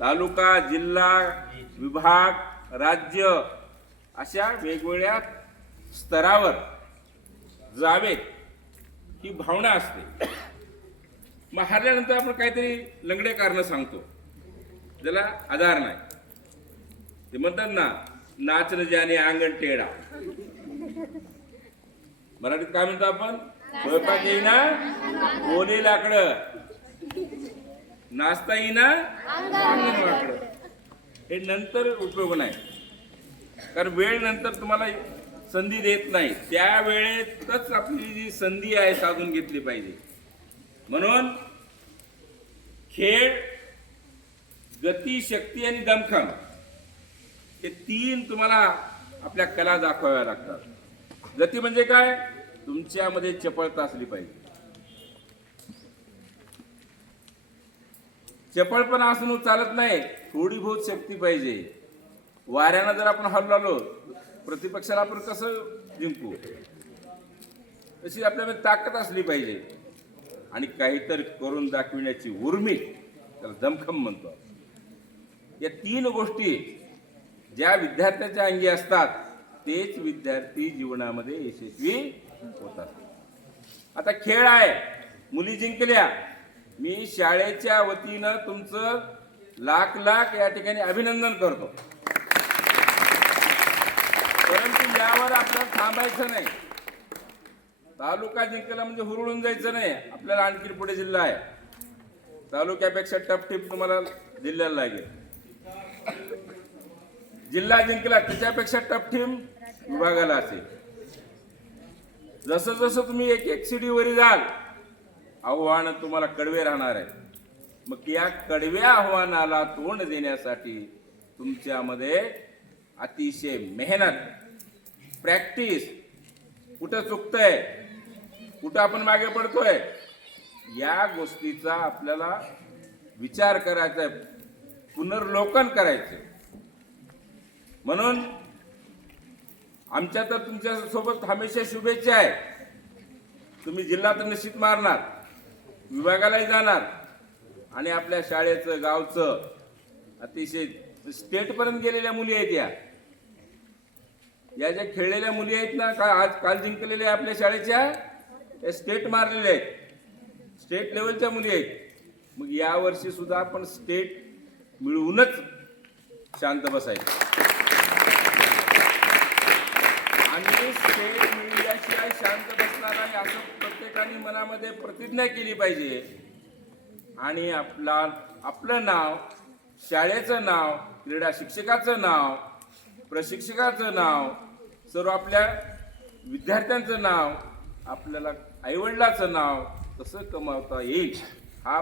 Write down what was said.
तालुका जिल्हा विभाग राज्य अशा वेगवेगळ्या स्तरावर जावेत ही भावना असते. मग हरल्यानंतर आपण काहीतरी लंगडे कारण सांगतो. ज्याला आधार नाही. ते म्हणतात ना नाचन ज्याने अंगण टेढा मराठीत काय म्हणतो आपण? स्वयंपाक येईना. ओले लाकडं. नाचता येईना हे नंतर उपयोग नाही. कारण वेळ नंतर तुम्हाला संधी देत नाही. त्या वेळेतच आपली जी संधी आहे साधून घेतली पाहिजे. म्हणून खेळ गती शक्ती आणि दमखम हे तीन तुम्हाला आपल्या कला दाखवाव्या लागतात. गती म्हणजे काय? तुमच्यामध्ये चपळता असली पाहिजे. चपळपणा असून चालत नाही. थोडी बहुत शक्ती पाहिजे. वाऱ्यानं जर आपण हल्लो प्रतिपक्षाला आपण कसं जिंकू? तशी आपल्यामध्ये ताकद असली पाहिजे. आणि काहीतरी करून दाखविण्याची उर्मी त्याला दमखम म्हणतो आपण. या तीन गोष्टी ज्या विद्यार्थ्याच्या अंगी असतात तेच विद्यार्थी जीवनामध्ये यशस्वी होतात. आता खेळ आहे. मुली जिंकल्या. मी शाळेच्या वतीनं तुमचं लाख लाख या ठिकाणी अभिनंदन करतो. परंतु यावर आपल्याला थांबायचं नाही. तालुका जिंकला म्हणजे हुरळून जायचं नाही. आपल्याला आणखी पुढे जिल्हा आहे. तालुक्यापेक्षा टपटीप तुम्हाला जिल्ह्याला लागेल. जिल्हा जिंकला त्याच्यापेक्षा टपठीम विभागाला असेल. जसं जसं तुम्ही एक एक सिडी वरी जाल आव्हान तुम्हाला कडवे राहणार आहे मग या कडव्या आव्हानाला तोंड देण्यासाठी तुमच्यामध्ये अतिशय मेहनत प्रॅक्टिस कुठं चुकतंय कुठं आपण मागे पडतोय या गोष्टीचा आपल्याला विचार करायचा आहे पुनर्लोकन करायचं म्हणून आमच्या तर तुमच्यासोबत हमेशा शुभेच्छा आहे. तुम्ही जिल्हा तर निश्चित मारणार. विभागालाही जाणार. आणि आपल्या शाळेचं गावचं अतिशय स्टेटपर्यंत गेलेल्या मुली आहेत या. या ज्या खेळलेल्या मुली आहेत ना का आज काल जिंकलेल्या आपल्या शाळेच्या त्या स्टेट मारलेल्या आहेत. स्टेट लेवलच्या मुली आहेत. मग या वर्षी सुद्धा आपण स्टेट मिळवूनच शांत बसायचं आणि स्टेट मिळल्याशिवाय शांत बसणार नाही असं आणि मनामध्ये प्रतिज्ञा केली पाहिजे. आणि आपला आपलं नाव शाळेचं नाव क्रीडा शिक्षकाचं नाव प्रशिक्षकाचं नाव सर्व आपल्या विद्यार्थ्यांचं नाव आपल्याला आईवडिलाचं नाव कसं कमावता येईल. हा